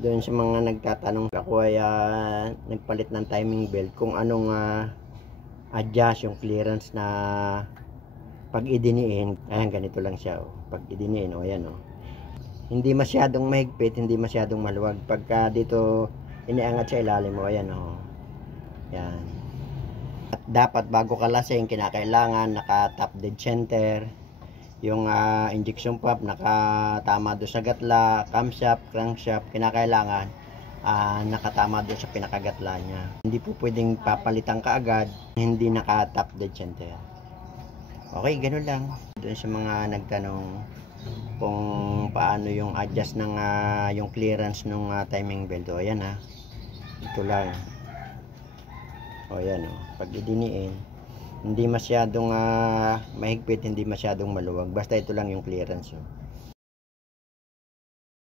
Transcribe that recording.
Doon sa mga nagtatanong, ako ay nagpalit ng timing belt kung anong adjust yung clearance na pag idiniin. Ayan, ganito lang siya. Pag idiniin, ayan. Hindi masyadong mahigpit, hindi masyadong maluwag. Pagka dito iniangat sa ilalim mo, ayan. Yan. At dapat bago ka lasing, kinakailangan naka top dead center. Yung injection pump nakatama doon sa gatla, camshaft, crankshaft, kinakailangan nakatama doon sa pinakagatla niya. Hindi po pwedeng papalitan ka agad, hindi naka top dead center. Okay, ganun lang. Doon sa mga nagtanong kung paano yung adjust ng yung clearance ng timing belt. O ayan ito lang. O ayan pag idiniin, hindi masyadong mahigpit, hindi masyadong maluwag, basta ito lang yung clearance